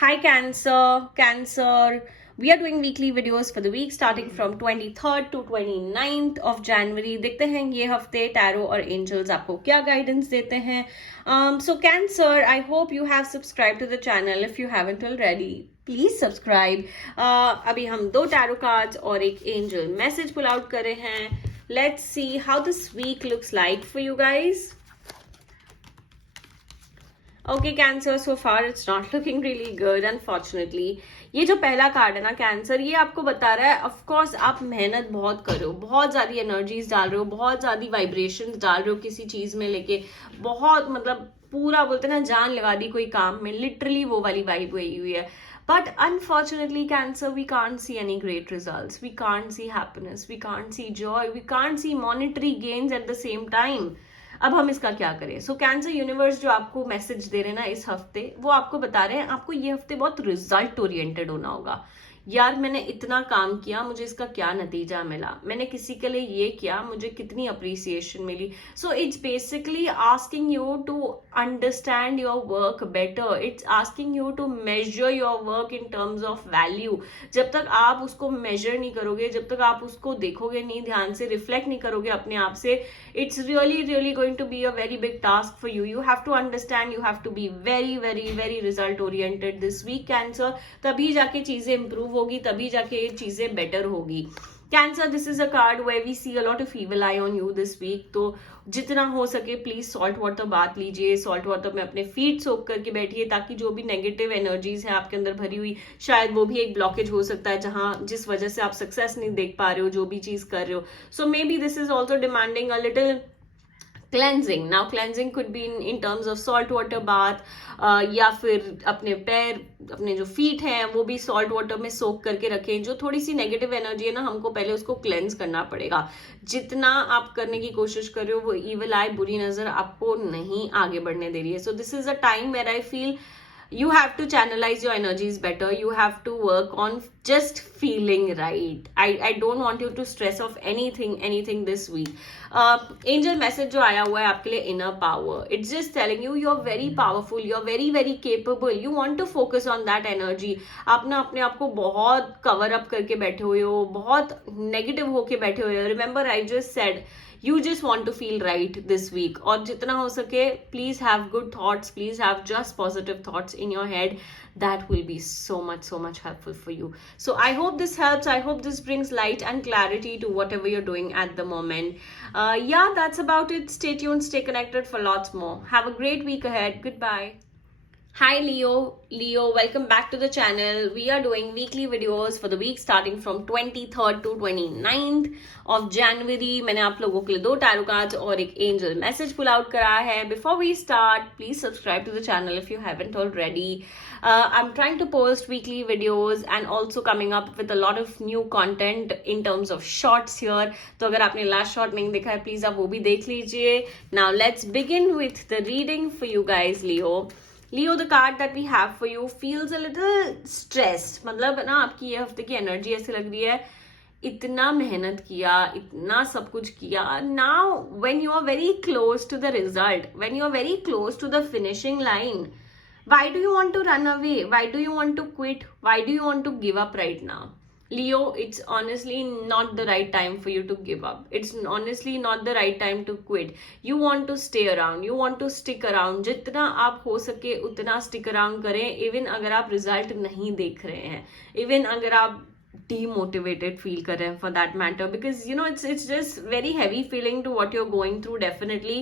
Hi Cancer, Cancer. We are doing weekly videos for the week starting from 23rd to 29th of January. देखते हैं ये हफ्ते tarot और angels आपको क्या गाइडेंस देते हैं. So Cancer, I hope you have subscribed to the channel. If you haven't already, please subscribe. अभी हम 2 टैरो कार्ड्स और एक एंजल मैसेज पुल आउट कर रहे हैं. Let's see how this week looks like for you guys. Okay cancer, so far it's not looking really good unfortunately. ये जो पहला कार्ड है ना कैंसर, ये आपको बता रहा है ऑफकोर्स आप मेहनत बहुत कर रहे हो, बहुत ज्यादा एनर्जीज डाल रहे हो, बहुत ज्यादा वाइब्रेशंस डाल रहे हो किसी चीज में लेके, बहुत मतलब पूरा बोलते ना जान लगा दी कोई काम में, लिटरली वो वाली वाइब हुई हुई है. But unfortunately, Cancer, we can't see any great results. We can't see happiness. We can't see joy. We can't see monetary gains at the same time. अब हम इसका क्या करें? सो कैंसर यूनिवर्स जो आपको मैसेज दे रहे हैं ना इस हफ्ते, वो आपको बता रहे हैं आपको ये हफ्ते बहुत रिजल्ट ओरिएंटेड होना होगा. यार मैंने इतना काम किया, मुझे इसका क्या नतीजा मिला, मैंने किसी के लिए ये किया, मुझे कितनी अप्रिसिएशन मिली. So it's basically asking you to understand your work better. It's asking you to measure your work in terms of value. जब तक आप उसको मेजर नहीं करोगे, जब तक आप उसको देखोगे नहीं, ध्यान से रिफ्लेक्ट नहीं करोगे अपने आप से, it's really really going to be a very big task for you. You have to understand, you have to be very very very result oriented this week Cancer. तभी जाके चीजें इंप्रूव होगी, तभी जाके ये चीजें बेटर होगी. Cancer, this is a card where we see a lot of evil eye on you this week. तो जितना हो सके प्लीज सॉल्ट वाटर बात लीजिए, सॉल्ट वाटर में अपने फीट सोक करके बैठिए, ताकि जो भी नेगेटिव एनर्जीज है आपके अंदर भरी हुई, शायद वो भी एक ब्लॉकेज हो सकता है जहां जिस वजह से आप सक्सेस नहीं देख पा रहे हो जो भी चीज कर रहे हो. So maybe this is also demanding a little cleansing. Now cleansing could be in terms of salt water bath, या फिर अपने पैर, अपने जो फीट हैं वो भी सॉल्ट वाटर में सोक करके रखें. जो थोड़ी सी नेगेटिव एनर्जी है ना, हमको पहले उसको क्लेंस करना पड़ेगा. जितना आप करने की कोशिश कर रहे हो वो इविल आई, बुरी नजर आपको नहीं आगे बढ़ने दे रही है. So this is a time where I feel you have to channelize your energies better. You have to work on just feeling right. I don't want you to stress of anything this week. Angel message जो आया हुआ है आपके लिए, inner power. It's just telling you you're very powerful, you're very very capable. You want to focus on that energy. आप ना अपने आप को बहुत cover up करके बैठे हुए हो, बहुत negative होके बैठे हुए हो. Remember I just said you just want to feel right this week. और जितना हो सके please have good thoughts, please have just positive thoughts in your head. That will be so much helpful for you. So I hope this helps. I hope this brings light and clarity to whatever you're doing at the moment. Yeah, that's about it. Stay tuned, stay connected for lots more. Have a great week ahead. Goodbye. Hi Leo, welcome back to the channel. We are doing weekly videos for the week starting from 23rd to 29th of January. मैंने आप लोगों के लिए 2 tarot cards और एक angel message pull out करा है. Before we start, please subscribe to the channel if you haven't already. I'm trying to post weekly videos and also coming up with a lot of new content in terms of shorts here. तो अगर आपने last short नहीं देखा है please आप वो भी देख लीजिए. Now let's begin with the reading for you guys, Leo, the card that we have for you feels a little stressed. मतलब ना आपकी ये हफ्ते की एनर्जी ऐसी लग रही है, इतना मेहनत किया, इतना सब कुछ किया. Now when you are very close to the result, when you are very close to the finishing line, why do you want to run away? Why do you want to quit? Why do you want to give up right now? Leo, it's honestly not the right time for you to give up. It's honestly not the right time to quit. You want to stay around. You want to stick around. जितना आप हो सके उतना stick around करें. Even अगर आप result नहीं देख रहे हैं. Even अगर आप demotivated feel कर रहे हैं for that matter, because you know it's just very heavy feeling to what you're going through definitely.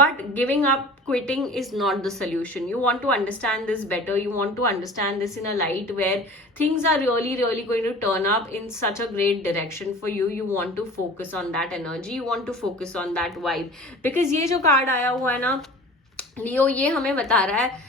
But giving up, quitting is not the solution. You want to understand this better. You want to understand this in a light where things are really really going to turn up in such a great direction for you. You want to focus on that energy. You want to focus on that vibe, because ये जो card आया हुआ है ना लियो, ये हमें बता रहा है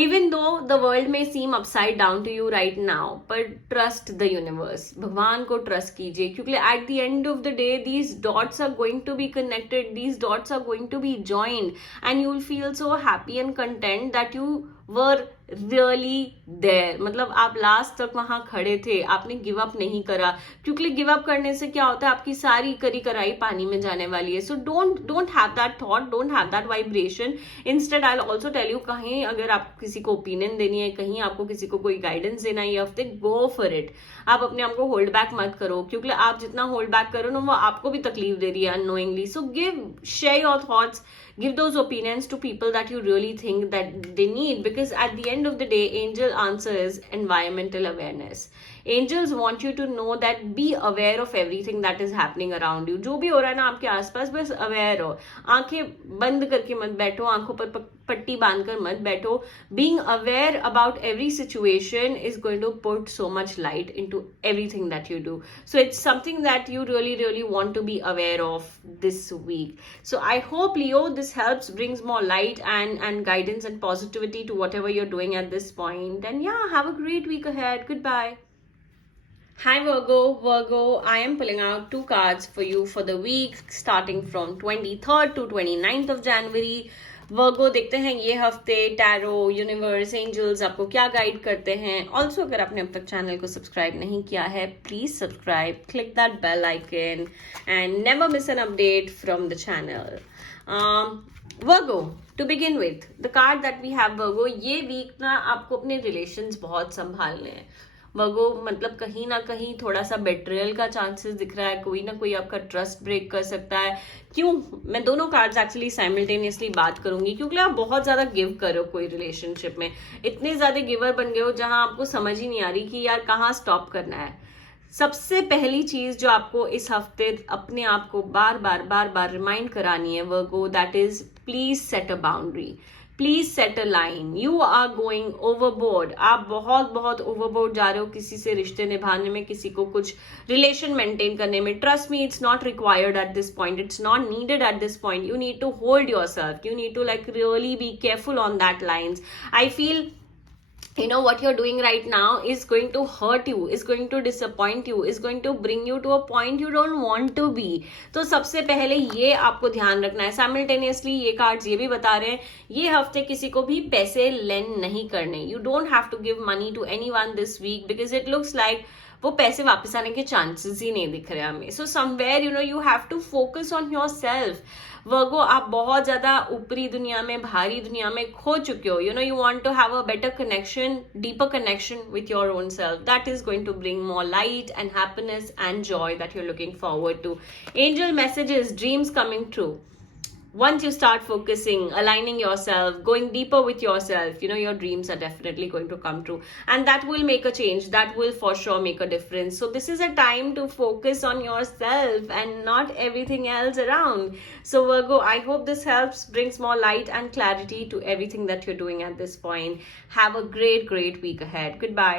even though the world may seem upside down to you right now, but trust the universe. भगवान को trust कीजिए, क्योंकि at the end of the day these dots are going to be connected, these dots are going to be joined, and you will feel so happy and content that you were really there, मतलब आप last तक वहां खड़े थे, आपने give up नहीं करा, क्योंकि गिव अप करने से क्या होता है, आपकी सारी करी कराई पानी में जाने वाली है. So don't have that thought, don't have that vibration. Instead I also tell you, कहीं अगर आपको किसी को ओपिनियन देनी है, कहीं आपको किसी को कोई गाइडेंस देना है ये हफ्ते, गो फॉर इट. आप अपने आप को होल्ड बैक मत करो, क्योंकि आप जितना होल्ड बैक करो ना, वो आपको भी तकलीफ दे रही है unknowingly. So share your thoughts, give those opinions to people that you really think that they need, because at the end of the day, angel answer is environmental awareness. Angels want you to know that be aware of everything that is happening around you. जो भी हो रहा है ना आपके आसपास, बस aware हो. आंखें बंद करके मत बैठो, आंखों पर पट्टी बांधकर मत बैठो. Being aware about every situation is going to put so much light into everything that you do. So it's something that you really want to be aware of this week. So I hope, Leo, this helps, brings more light and guidance and positivity to whatever you're doing at this point. And yeah, have a great week ahead. Goodbye. Hi Virgo. Virgo, I am pulling out 2 cards for you for the week starting from 23rd to 29th of January. Virgo, देखते हैं ये हफ्ते tarot, universe, angels आपको क्या guide करते हैं. Also अगर आपने अब तक चैनल को सब्सक्राइब नहीं किया है, please subscribe, click that bell icon and never miss an update from the channel. Virgo, to begin with, the card that we have, Virgo, ये वीक ना आपको अपने रिलेशंस बहुत संभालने हैं. वर्गो, मतलब कहीं ना कहीं थोड़ा सा बेट्रियल का चांसेस दिख रहा है, कोई ना कोई आपका ट्रस्ट ब्रेक कर सकता है. क्यों? मैं दोनों कार्ड्स एक्चुअली साइमल्टेनियसली बात करूंगी, क्योंकि आप बहुत ज्यादा गिव कर रहे हो कोई रिलेशनशिप में, इतने ज्यादा गिवर बन गए हो जहां आपको समझ ही नहीं आ रही कि यार कहाँ स्टॉप करना है. सबसे पहली चीज जो आपको इस हफ्ते अपने आप को बार बार रिमाइंड करानी है Virgo, that is please set a boundary, please set a line. You are going overboard. आप बहुत ओवरबोर्ड जा रहे हो किसी से रिश्ते निभाने में, किसी को कुछ रिलेशन मेंटेन करने में. Trust me, it's not required at this point, it's not needed at this point. You need to hold yourself, you need to like really be careful on that lines. I feel what you're doing right now is going to hurt you, is going to disappoint you, is going to bring you to a point you don't want to be. तो सबसे पहले ये आपको ध्यान रखना है. Simultaneously ये cards ये भी बता रहे हैं, ये हफ्ते किसी को भी पैसे लेन नहीं करने. You don't have to give money to anyone this week, because it looks like वो पैसे वापस आने के चांसेस ही नहीं दिख रहे हमें. So somewhere you have to focus on yourself. Virgo, आप बहुत ज्यादा ऊपरी दुनिया में, भारी दुनिया में खो चुके हो. You want to have a better connection, deeper connection with your own self. That is going to bring more light and happiness and joy that you are looking forward to. Angel messages, dreams coming true. Once you start focusing, aligning yourself, going deeper with yourself, your dreams are definitely going to come true. And that will make a change. That will for sure make a difference. So this is a time to focus on yourself and not everything else around. So Virgo, I hope this helps, brings more light and clarity to everything that you're doing at this point. Have a great week ahead. Goodbye.